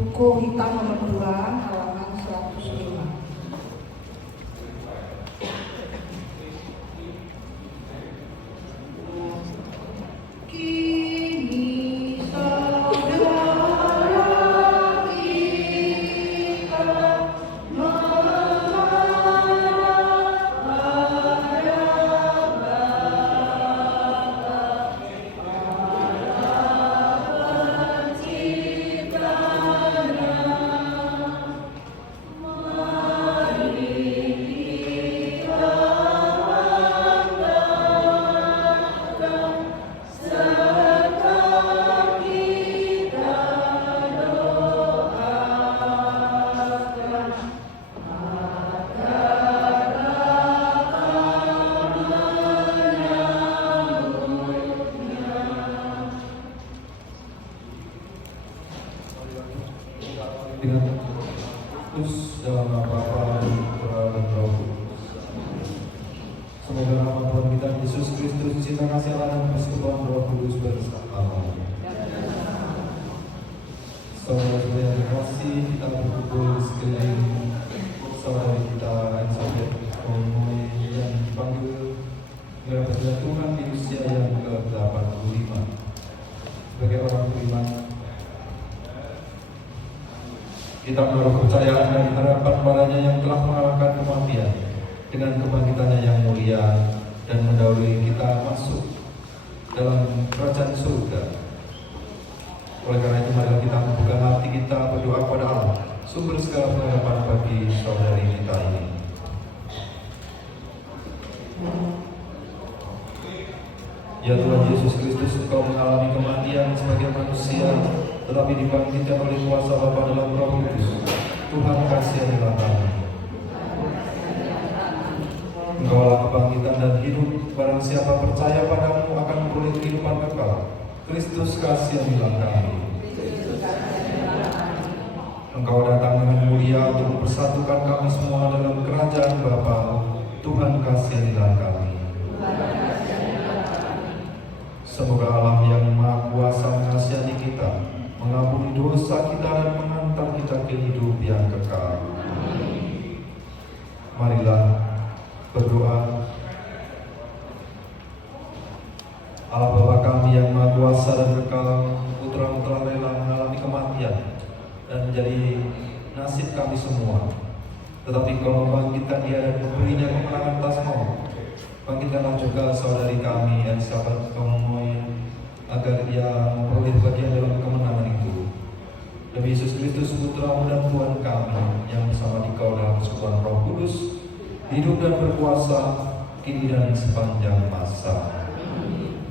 Buku Hitam nomor 2 halaman 105. Dengan Kristus dalam nama Bapa dan Roh Kudus. Semoga nama Tuhan kita Yesus Kristus, cinta kasih Allah dan persekutuan Roh Kudus bersama-sama. Saudara-saudara yang terkasih, kita berkumpul di sekeliling saudara kita Elizabeth Omoy yang dipanggil mendapatkan Tuhan di usia yang ke-85. Sebagai orang beriman, kita menaruh kepercayaan dan harapan padanya yang telah mengalahkan kematian dengan kebangkitannya yang mulia dan mendahului kita masuk dalam kerajaan surga. Oleh karena itu, mari kita membuka hati kita berdoa kepada Allah, sumber segala pengharapan bagi saudari kita ini. Ya Tuhan Yesus Kristus, Engkau mengalami kematian sebagai manusia, tetapi dibangkitkan oleh kuasa Bapa dalam Roh Kudus. Tuhan kasihanilah kami. Engkaulah kebangkitan dan hidup. Barang siapa percaya padamu akan memperoleh kehidupan kekal. Kristus kasihanilah kami. Engkau datang dengan mulia untuk mempersatukan kami semua dalam kerajaan Bapa. Tuhan kasihanilah kami. Semoga Allah yang Maha Kuasa mengasihi kita, mengampuni dosa kita dan mengantar kita ke hidup yang kekal. Marilah berdoa. Allah Bapa kami yang Maha Kuasa dan kekal, Putra-Mu telah rela mengalami kematian dan menjadi nasib kami semua. Tetapi Kau membangkitkan Dia dan memberinya kemenangan atas maut. Bangkitkanlah juga saudari kami Elizabeth Omoy agar dia memperoleh bagian dalam kemenangan itu. Demi Yesus Kristus, Putra-Mu dan Tuhan kami, yang bersama Dikau dalam persekutuan Roh Kudus, hidup dan berkuasa kini dan sepanjang masa.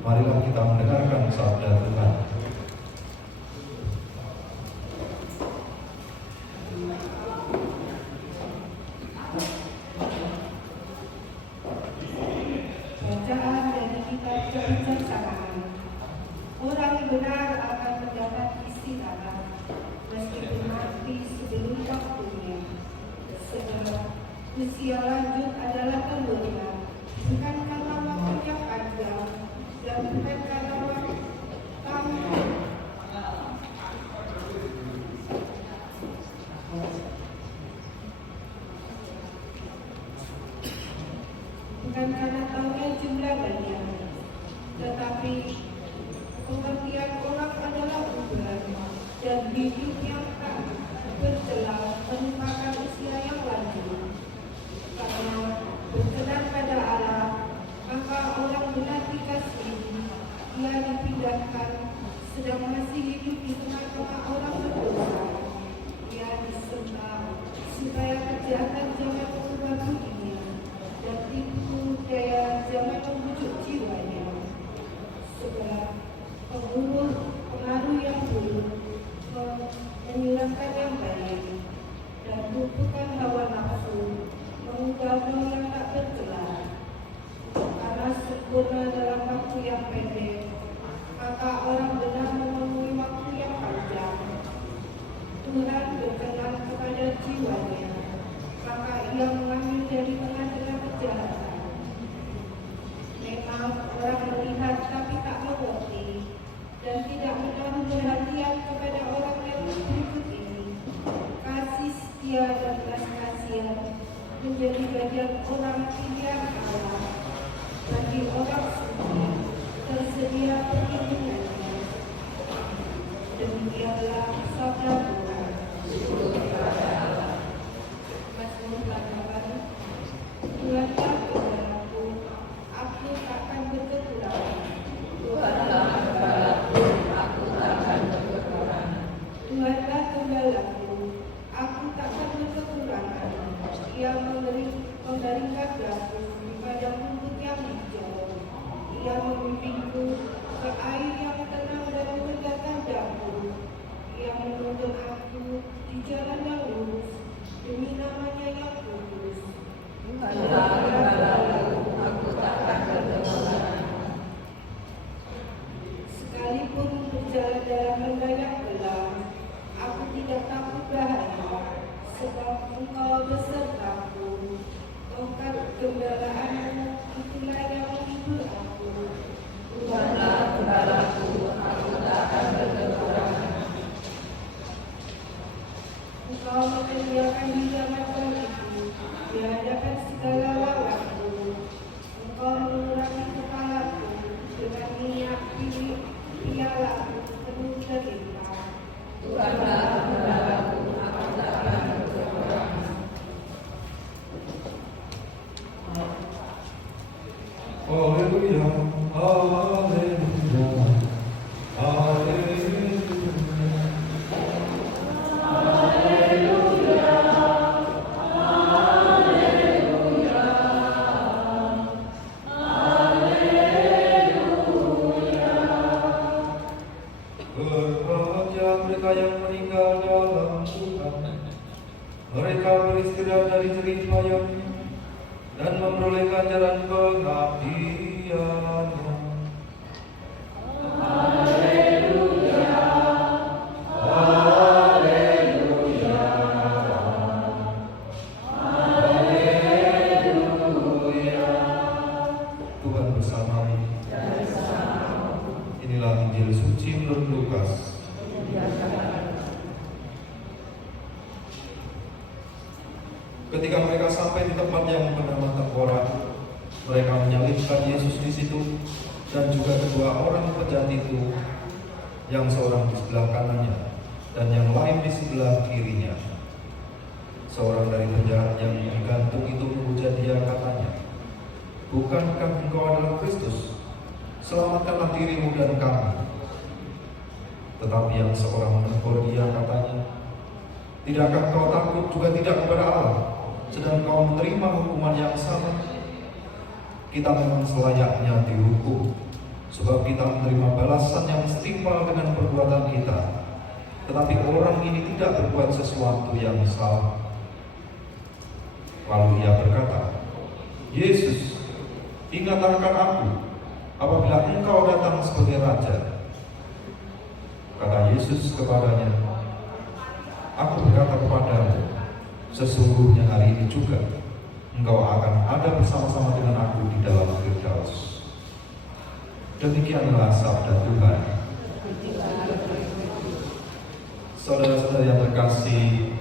Marilah kita mendengarkan sabda Tuhan. Bacaan dari kitab kebijaksanaan. Orang benar akan mendapat istirahat meskipun mati sebelum waktunya. Sebab usia lanjut adalah keluarga, bukan karena waktunya panjang dan bukan karena waktu bukan karena tahunnya jumlah banyak, tetapi pengertian orang adalah bulan dan hidup yang tak bercelah merupakan usia yang lanjut. Karena berkenan pada Allah, maka orang benar dikasihi, ia dipindahkan sedang masih hidup di tengah-tengah orang berdosa. Ia disembah supaya kejahatan zaman mengubah budinya dan tipu daya zaman membujuk jiwanya. Sebab pengaruh yang buruk menghilangkan yang baik dan bukan hawa nafsu mengubah yang tak bercelah. Karena sempurna dalam waktu yang pendek, maka orang benar memenuhi waktu yang panjang. Tuhan berkenan kepada jiwanya, maka ia mengambil dari tengah-tengah kejahatan. Memang orang melihat tapi tak mengerti, dan tidak menaruh perhatian kepada orang yang berikut ini. Demikianlah sabda Tuhan. Mazmur 8. Tuhanlah gembalaku, aku takkan berkekurangan. Tuhanlah gembalaku, aku takkan berkekurangan. Tuhanlah gembalaku, aku takkan berkekurangan. Ia membaringkan daku di padang rumput yang hijau. Ia membimbingku ke air yang tenang dan menegakkan daku. Ia menuntun aku di jalan yang lurus demi namanya yang kudus. Tuhanlah gembalaku, aku takkan berkekurangan. Sekalipun berjalan dalam mendadak gelap, aku tidak takut bahaya, sebab Engkau besertaku. Tongkat gembalaanmu itulah yang menghibur aku. Tuhanlah gembalaku, aku takkan berkekurangan. Engkau menyediakan hidangan bagiku di hadapan segala lawanku. Engkau mengurangi kepalaku dengan minyak pialaku penuh derita. Tuhanlah gembalaku, aku takkan berkekurangan. Haleluya, haleluya, haleluya. Berbahagia mereka yang meninggal dalam Tuhan. Mereka beristirahat dari jerih payahnya dan memperoleh ganjaran pengabdiannya. Haleluya, haleluya, haleluya. Tuhan bersamamu. Inilah Injil suci menurut Lukas. Ketika mereka sampai di tempat yang bernama Tengkorak, mereka menyalibkan Yesus di situ dan juga kedua orang penjahat itu, yang seorang di sebelah kanannya dan yang lain di sebelah kirinya. Seorang dari penjahat yang digantung itu memuja dia, katanya, "Bukankah engkau adalah Kristus? Selamatkanlah dirimu dan kami." Tetapi yang seorang menegur dia, katanya, "Tidakkah kau takut juga tidak kepada Allah, sedang kau menerima hukuman yang sama? Kita memang selayaknya dihukum, sebab kita menerima balasan yang setimpal dengan perbuatan kita. Tetapi orang ini tidak berbuat sesuatu yang salah." Lalu ia berkata, "Yesus, ingat akan aku apabila engkau datang sebagai Raja." Kata Yesus kepadanya, "Aku berkata kepadamu, sesungguhnya hari ini juga engkau akan ada bersama-sama dengan aku di dalam Firdaus." Demikianlah sabda Tuhan. Saudara-saudara yang terkasih,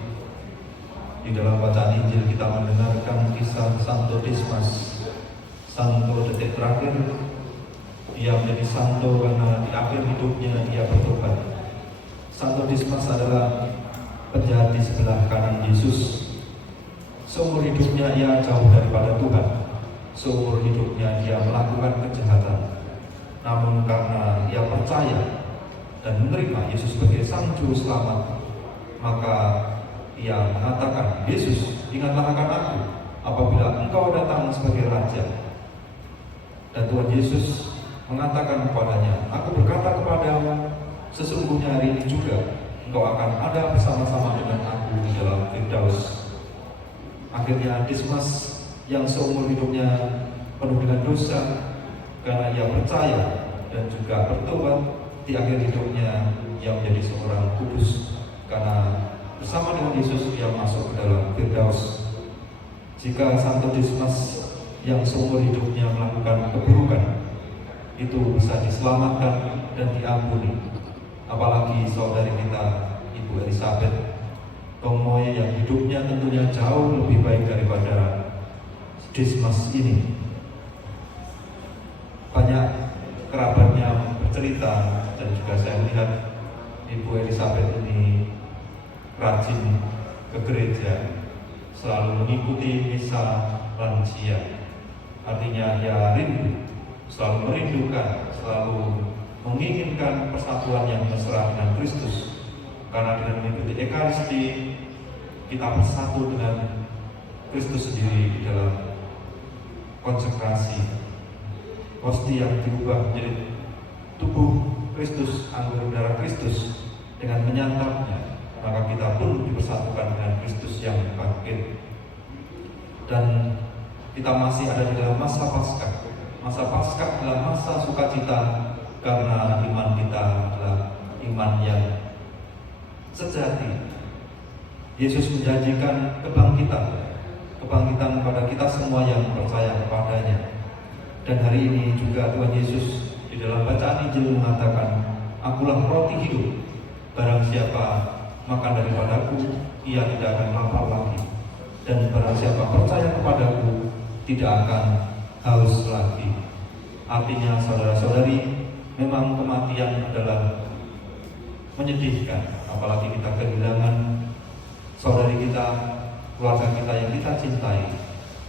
di dalam bacaan Injil kita mendengarkan kisah Santo Dismas. Santo detik terakhir, dia menjadi santo karena di akhir hidupnya dia bertobat. Santo Dismas adalah penjahat di sebelah kanan Yesus. Seumur hidupnya ia jauh daripada Tuhan. Seumur hidupnya dia melakukan kejahatan. Namun karena ia percaya dan menerima Yesus sebagai Sang Juru Selamat, maka ia mengatakan, "Yesus, ingatlah akan aku apabila engkau datang sebagai Raja." Dan Tuhan Yesus mengatakan kepadanya, "Aku berkata kepadamu, sesungguhnya hari ini juga engkau akan ada bersama-sama dengan aku di dalam Firdaus." Akhirnya Dismas yang seumur hidupnya penuh dengan dosa, karena ia percaya dan juga bertobat, di akhir hidupnya ia menjadi seorang kudus karena bersama dengan Yesus ia masuk ke dalam Firdaus. Jika Santo Dismas yang seumur hidupnya melakukan keburukan itu bisa diselamatkan dan diampuni, apalagi saudari kita Ibu Elizabeth Tomoe yang hidupnya tentunya jauh lebih baik daripada Dismas ini. Banyak kerabatnya bercerita, dan juga saya melihat Ibu Elizabeth ini rajin ke gereja, selalu mengikuti misa lansia. Artinya ia rindu, selalu merindukan, selalu menginginkan persatuan yang mesra dengan Kristus. Karena dengan mengikuti Ekaristi, kita bersatu dengan Kristus sendiri di dalam konsekrasi. Hosti yang diubah menjadi tubuh Kristus, anggur darah Kristus, dengan menyantapnya, maka kita pun dipersatukan dengan Kristus yang bangkit. Dan kita masih ada di dalam masa Paskah. Masa Paskah adalah masa sukacita, karena iman kita adalah iman yang sejati. Yesus menjanjikan kebangkitan pada kita semua yang percaya kepadanya. Dan hari ini juga Tuhan Yesus di dalam bacaan Injil mengatakan, "Akulah roti hidup. Barang siapa makan daripadaku, ia tidak akan lapar lagi. Dan barang siapa percaya kepadaku, tidak akan haus lagi." Artinya saudara-saudari, memang kematian adalah menyedihkan, apalagi kita kehilangan saudari kita, keluarga kita yang kita cintai.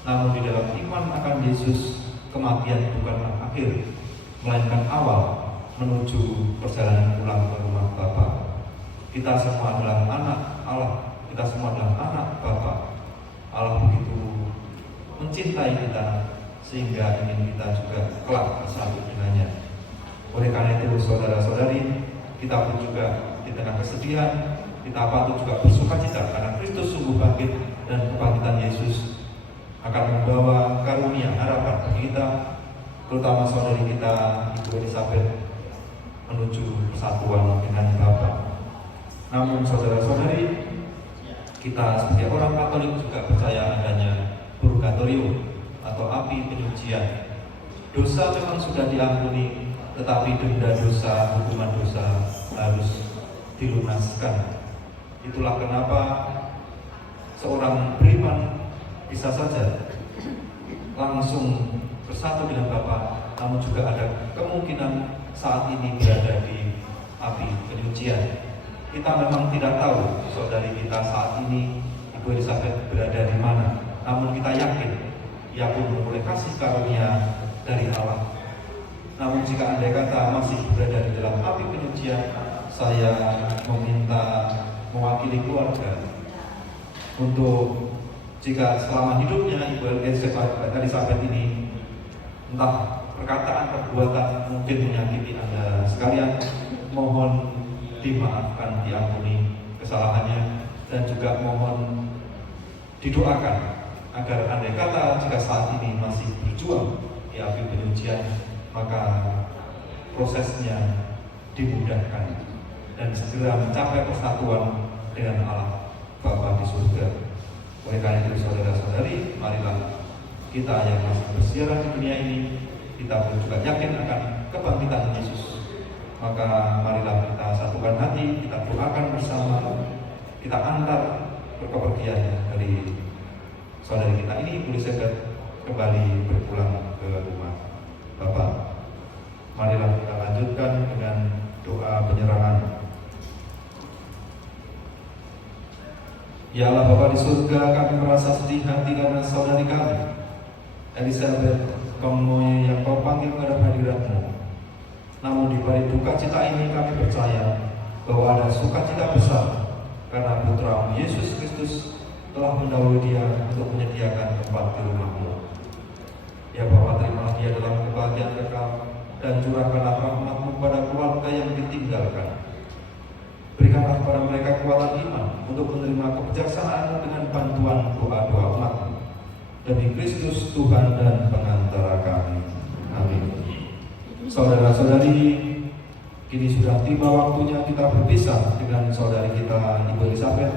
Namun di dalam iman akan Yesus, kematian bukanlah akhir, melainkan awal menuju perjalanan pulang ke rumah Bapa. Kita semua adalah anak Allah, kita semua adalah anak Bapa. Allah begitu mencintai kita sehingga ingin kita juga kelak bersatu dengannya. Oleh karena itu saudara-saudari, kita pun juga di tengah kesedihan, kita patut juga bersukacita karena Kristus sungguh bangkit, dan kebangkitan Yesus akan membawa karunia harapan bagi kita, terutama saudari kita Ibu Elizabeth, menuju persatuan dengan Bapa. Namun saudara-saudari, kita sebagai orang Katolik juga percaya adanya purgatorium atau api penyucian. Dosa memang sudah diampuni, tetapi denda dosa, hukuman dosa harus dilunaskan. Itulah kenapa seorang beriman bisa saja langsung bersatu dengan Bapa, namun juga ada kemungkinan saat ini berada di api penyucian. Kita memang tidak tahu saudari kita saat ini, Ibu Elizabeth, berada di mana. Namun kita yakin ia pun memperoleh kasih karunia dari Allah. Namun jika andai kata masih berada di dalam api penyucian, saya meminta mewakili keluarga untuk, jika selama hidupnya Ibu Elizabeth ini entah perkataan, perbuatan mungkin menyakiti Anda sekalian, mohon dimaafkan, diampuni kesalahannya, dan juga mohon didoakan agar andai kata jika saat ini masih berjuang di api penyucian, maka prosesnya dimudahkan dan segera mencapai persatuan dengan Allah Bapa di surga. Oleh karena itu saudara-saudari, marilah kita yang masih bersiaran di dunia ini, kita pun juga yakin akan kebangkitan Yesus. Maka marilah kita satukan hati, kita doakan bersama, kita antar berkepergian dari saudari kita ini, Ibu Elizabeth, kembali berpulang ke rumah Bapa. Marilah kita lanjutkan dengan doa penyerahan. Ya Allah Bapa di surga, kami merasa sedih hati karena saudari kami Elizabeth Kongmoye yang Kau panggil ke hadirat-Mu. Namun di balik duka cita ini kami percaya bahwa ada sukacita besar karena Putra Yesus Kristus telah mendahului dia untuk menyediakan tempat di rumah-Mu. Ya Bapa, terimalah dia dalam kebahagiaan kekal dan curahkanlah rahmat-Mu pada keluarga yang ditinggalkan. Berikanlah kepada mereka kekuatan iman untuk menerima kebijaksanaan dengan bantuan doa-doa umat-Mu. Demi Kristus Tuhan dan pengantara kami. Amin. Saudara-saudari, kini sudah tiba waktunya kita berpisah dengan saudari kita Ibu Elizabeth.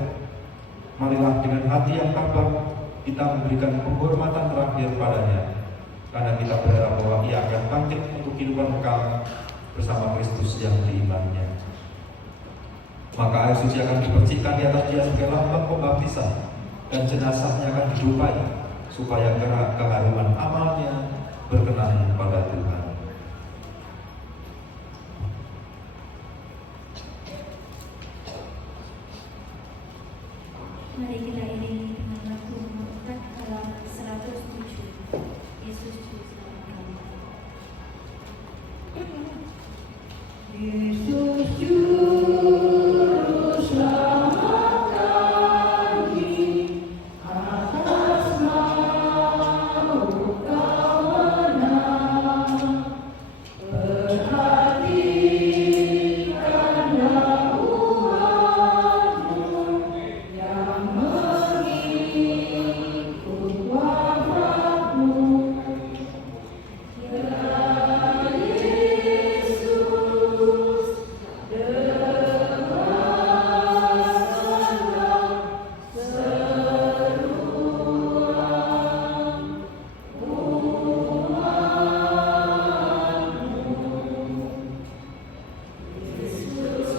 Marilah dengan hati yang tabah kita memberikan penghormatan terakhir padanya, karena kita berharap bahwa ia akan bangkit untuk kehidupan kekal bersama Kristus yang diimannya. Maka air suci akan dipercikkan di atas dia sebagai lambang pembaptisan, dan jenazahnya akan didupai supaya keharuman amalnya berkenan pada Tuhan. Mari kita iringi dengan lagu Mengangkat halaman 107. Yesus bersama kami. Yesus Juru Selamat kami, atas maut Kau menang. Perhatikanlah umat-Mu yang mengikut wafat-Mu. Ya Yesus, dengarkanlah seruan umat-Mu. Yesus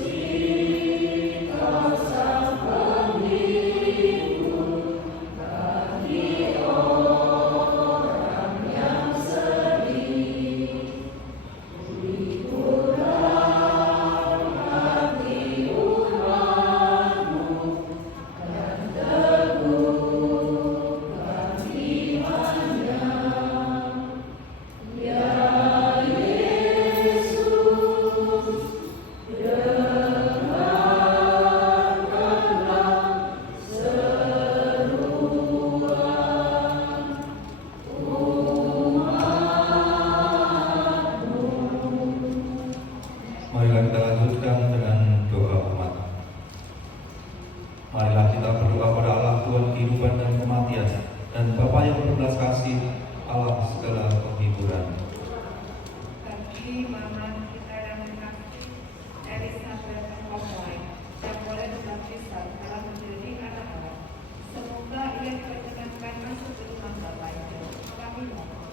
kita sang pelindung bagi orang yang sedih. Hiburlah hati umat-Mu dan teguhkan imannya. Ya Yesus, dengarkanlah seruan umat-Mu. Marilah kita lanjutkan dengan doa umat. Marilah kita berdoa pada Allah Tuhan kehidupan dan kematian, dan Bapa yang berbelas kasih, Allah segala penghiburan. Bagi mama kita yang dikasih, Elizabeth Komoi, yang boleh berbaptisan telah menjadi anak Allah. Semoga ia diperkenankan masuk ke rumah Bapaknya. Kami mohon.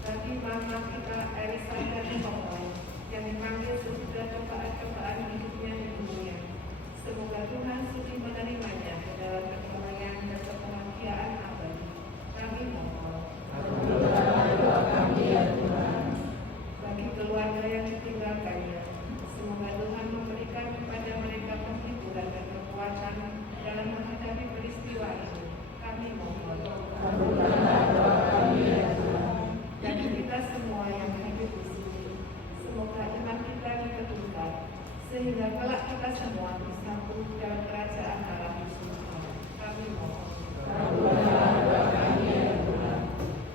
Bagi mama kita Elizabeth Komoi, yang dipanggil sesudah cobaan-cobaan hidupnya di dunia. Semoga Tuhan sudi menerimanya ke dalam kemuliaan dan kebahagiaan abadi. Kami mohon. Bagi keluarga yang ditinggalkannya, semoga Tuhan memberikan kepada mereka penghiburan dan kekuatan dalam menghadapi peristiwa ini. Kami mohon. Dan kita semua yang hidup di sini, semoga iman kita diteguhkan, sehingga kelak kita semua bersatu dalam kerajaan Allah di surga. Kami mohon.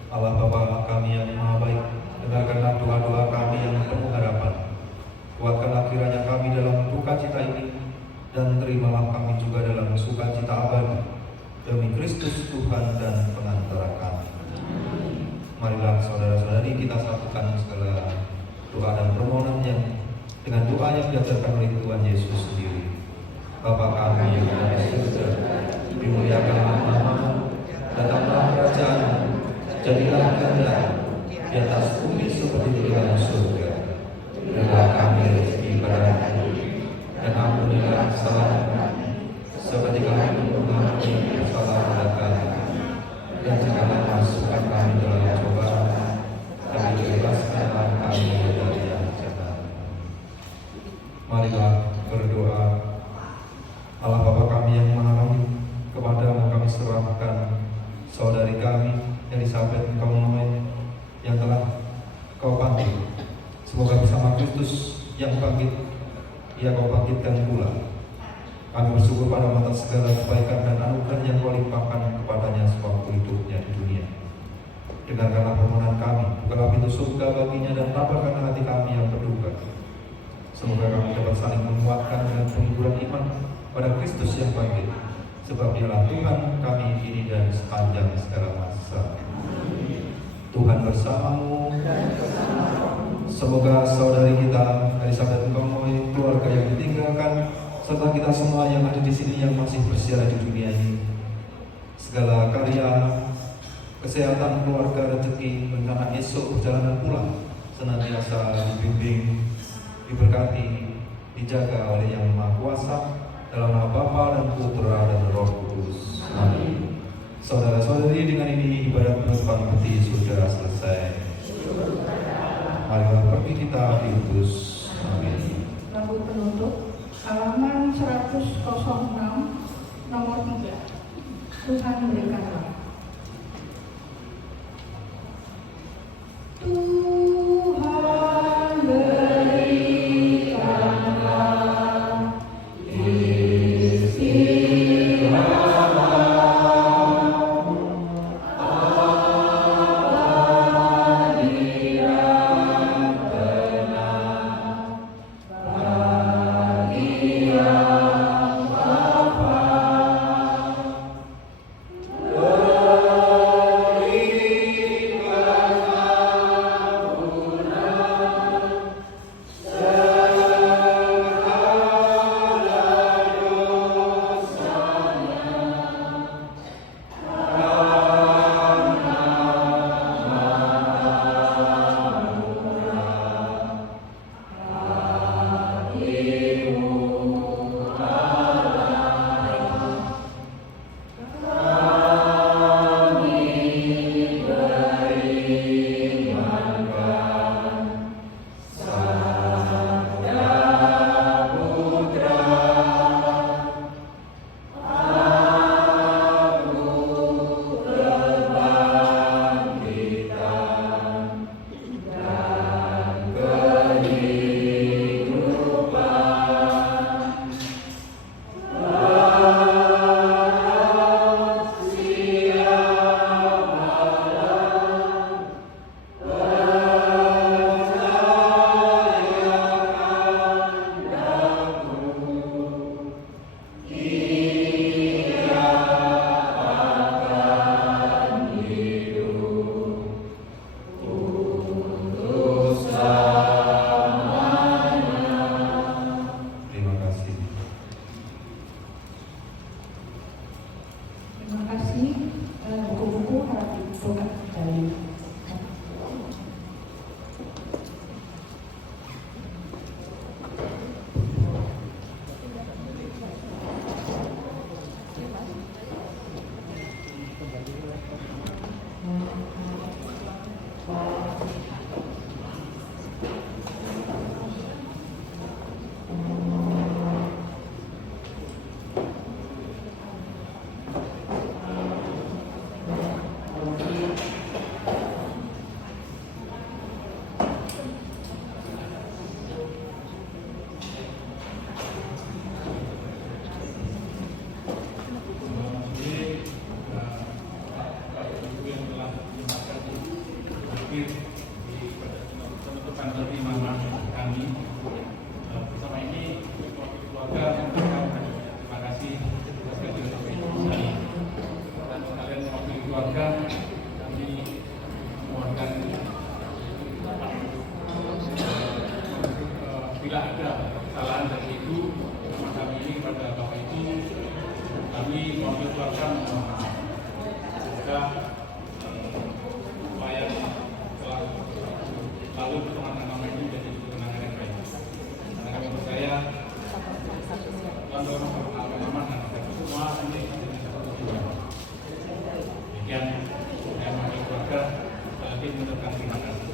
Allah Bapa kami yang Maha Baik, dengarkanlah doa-doa kami yang penuh harapan. Kuatkanlah kiranya kami dalam duka cita ini, dan terimalah kami juga dalam sukacita abadi, demi Kristus Tuhan dan pengantara kami. Marilah saudara-saudari kita satukan segala doa dan permohonan yang dengan doa yang diajarkan oleh Tuhan Yesus sendiri. Bapa kami yang ada di surga, dimuliakanlah namamu, datanglah kerajaan-Mu, jadilah kehendak-Mu di atas bumi seperti di dalam surga. Berilah kami rezeki pada hari ini, dan ampunilah kesalahan kami, seperti kami mengampuni kesalahan kami. Dan janganlah masukkan kami dalam cobaan, tapi bebaskanlah kami dari yang jahat. Marilah berdoa. Allah Bapa kami yang Maha Baik, kepadamu kami serahkan saudari kami Elizabeth Komoi yang telah Kau panggil. Semoga bersama Kristus yang bangkit, ia Kau bangkitkan pula. Kami bersyukur pada mata segala kebaikan dan anugerah yang Kau limpahkan kepadanya sewaktu hidupnya di dunia. Dengarkanlah permohonan kami, bukalah pintu surga baginya, dan tabahkanlah hati kami yang berduka. Semoga kami dapat saling menguatkan dengan penghiburan iman pada Kristus yang bangkit, sebab Dialah Tuhan kami kini dan sepanjang segala masa. Tuhan bersamamu. Semoga saudari kita Elizabeth Komoi, keluarga yang ditinggalkan, serta kita semua yang ada di sini yang masih bersiaran di dunia ini, segala karya, kesehatan keluarga, rezeki, rencana esok, perjalanan pulang, senantiasa dibimbing, diberkati, dijaga oleh Yang Maha Kuasa, dalam nama Bapa dan Putra dan Roh Kudus. Amin. Saudara-saudari, dengan ini ibadat penutupan peti sudah selesai. Marilah pergi kita diutus. Amin. Lagu penutup halaman 106 nomor 3. Tuhan berkata, Tuhan berikanlah buku-buku harap dibuka kembali. penutupan dari mama kami bersama ini keluarga terima kasih atas kehadiran saya dan kalian mewakili keluarga kami memohonkan bila ada kesalahan dari ibu sama kami ini kepada bapak itu kami mewakili keluarga memohon maaf. Semoga lalu pertemuan agama ini menjadi kemenangan yang baik. Karena kami percaya Tuhan agama dan semua ini menjadi satu tujuan. Demikian saya mewakili keluarga lagi mengucapkan terima kasih.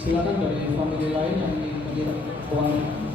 Silakan dari famili lain yang ingin menyiram pewangian.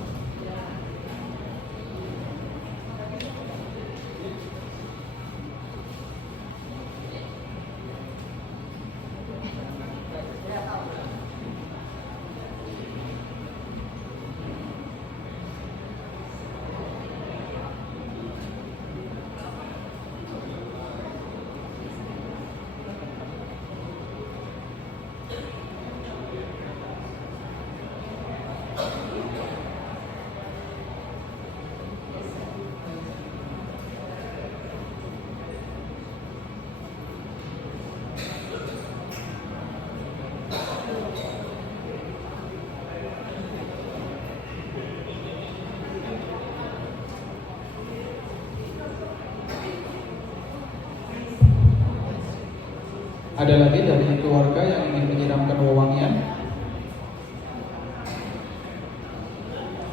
Ada lagi dari keluarga yang ingin menyiramkan wewangian?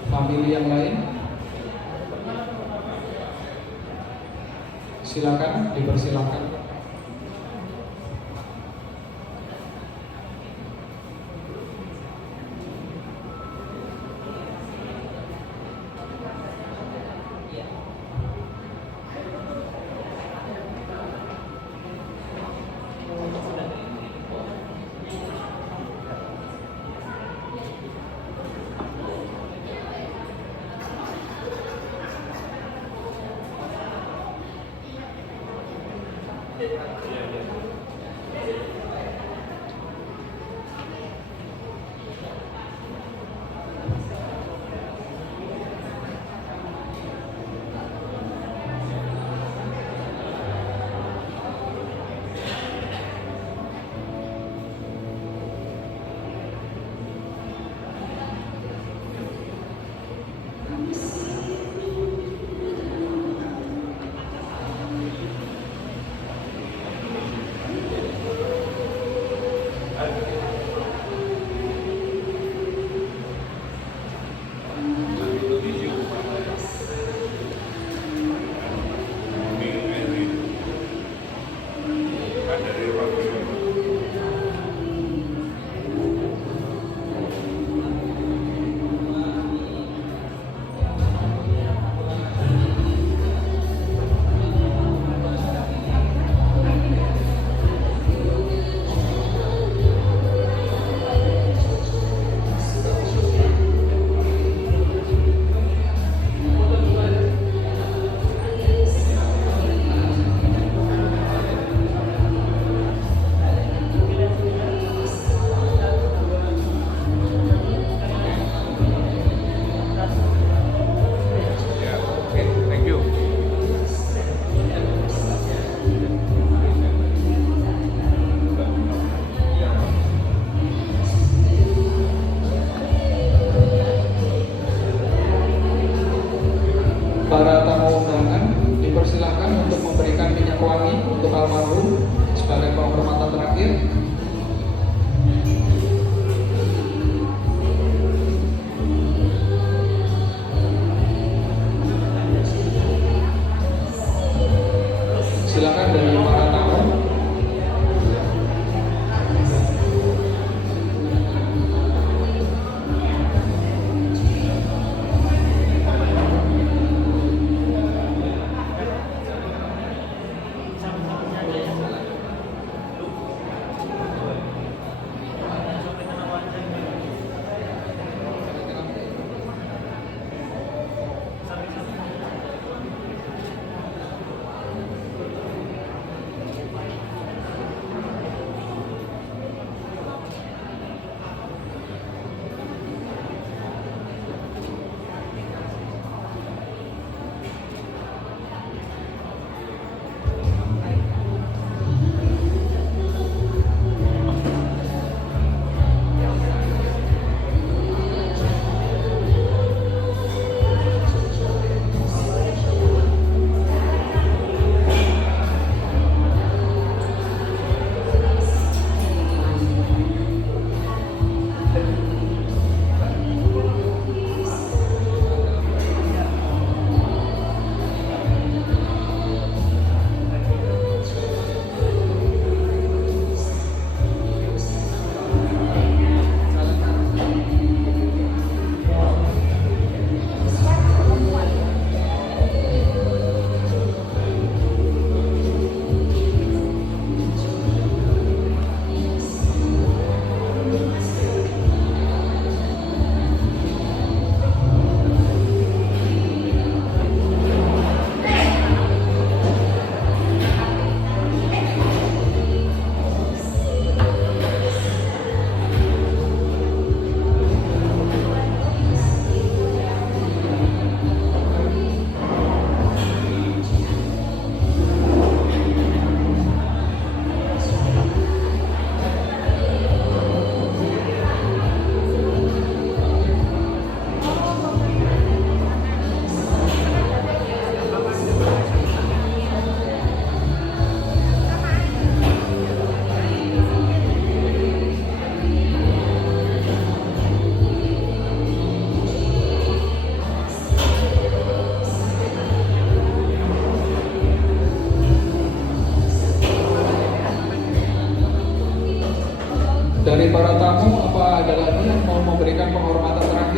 Famili yang lain? Silakan, dipersilakan.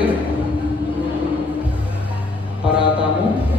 hadir, para tamu.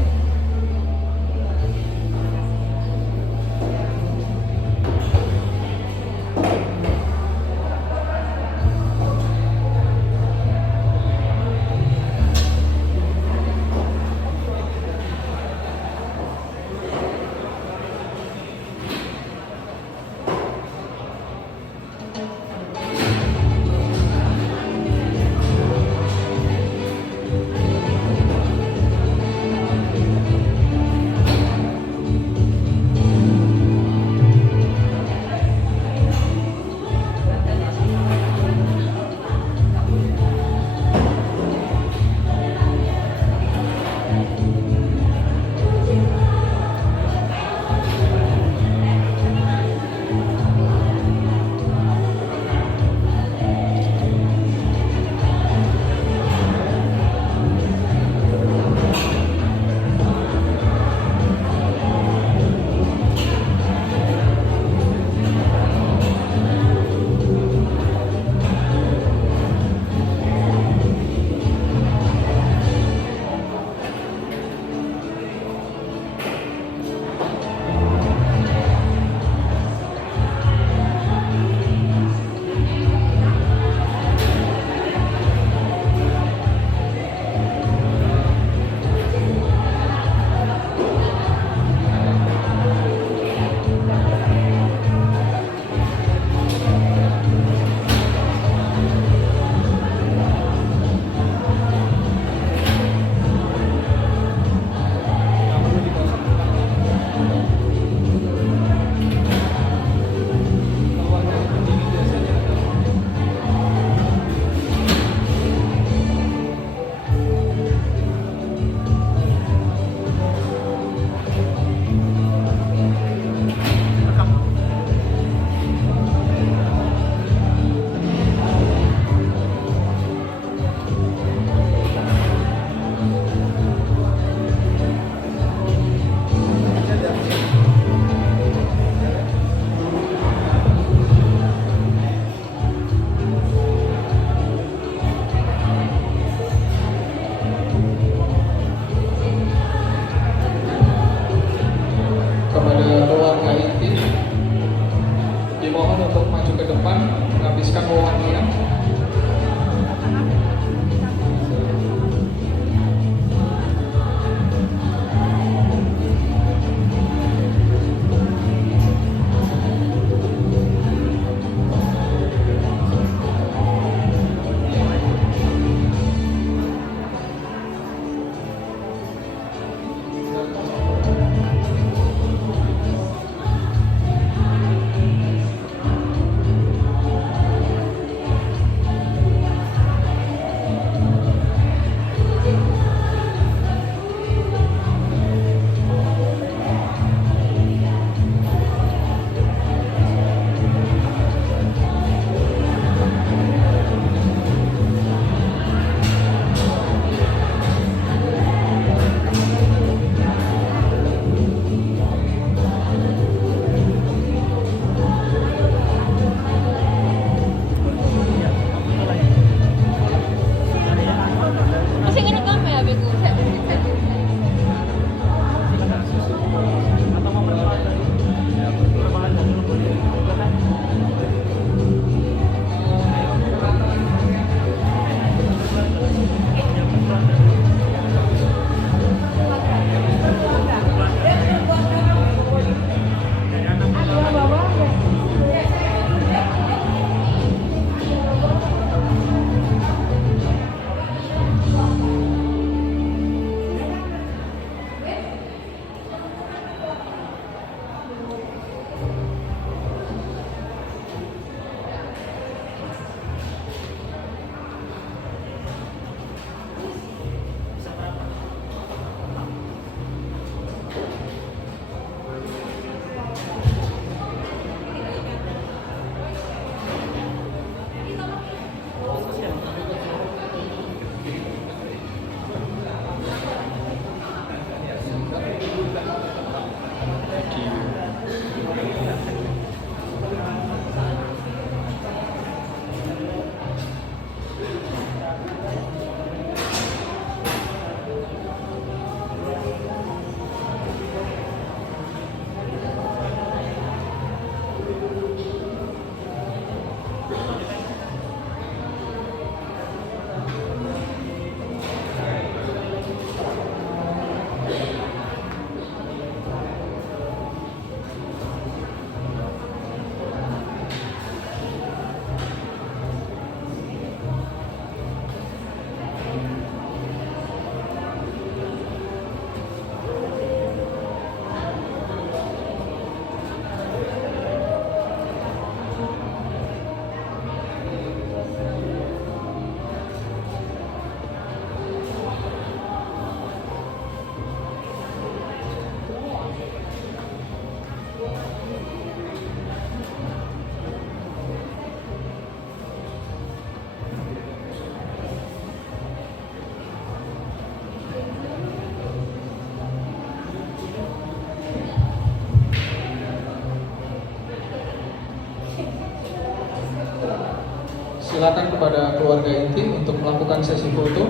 Silakan kepada keluarga inti untuk melakukan sesi foto.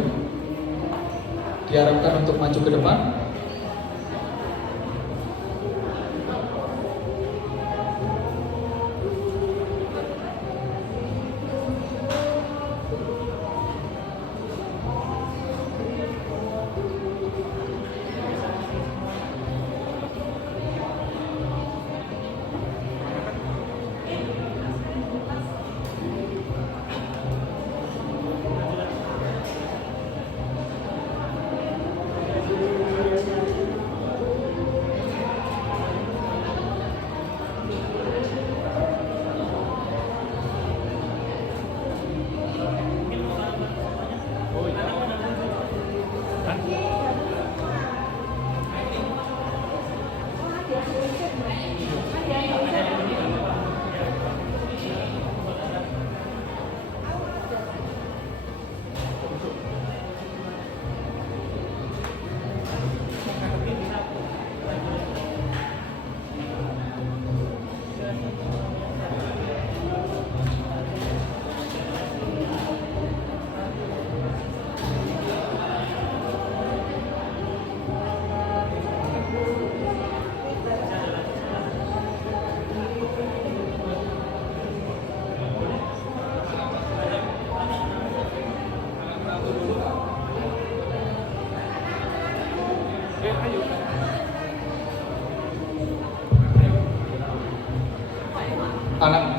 Diharapkan untuk maju ke depan. Anak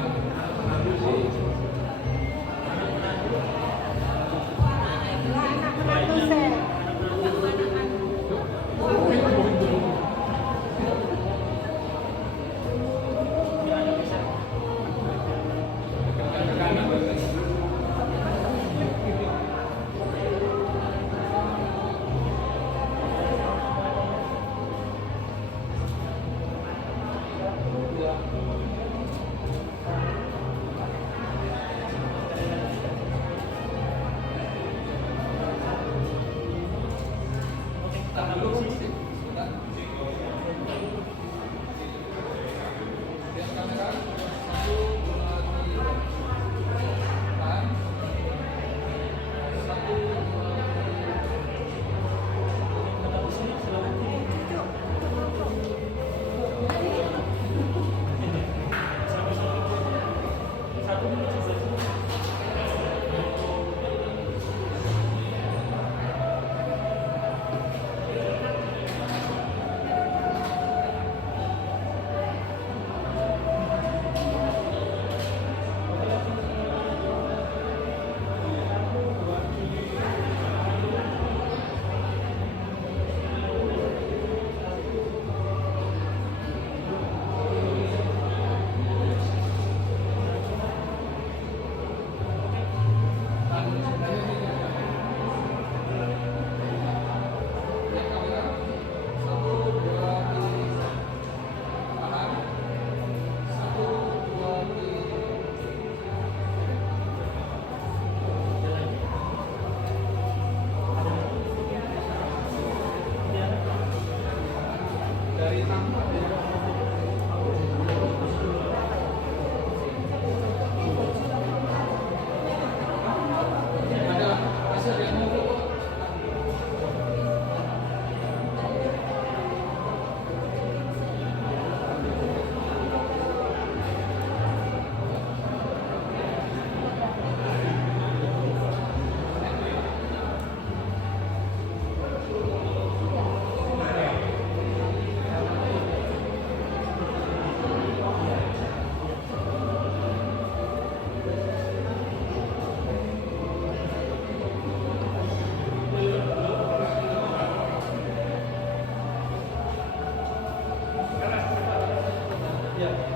Ya.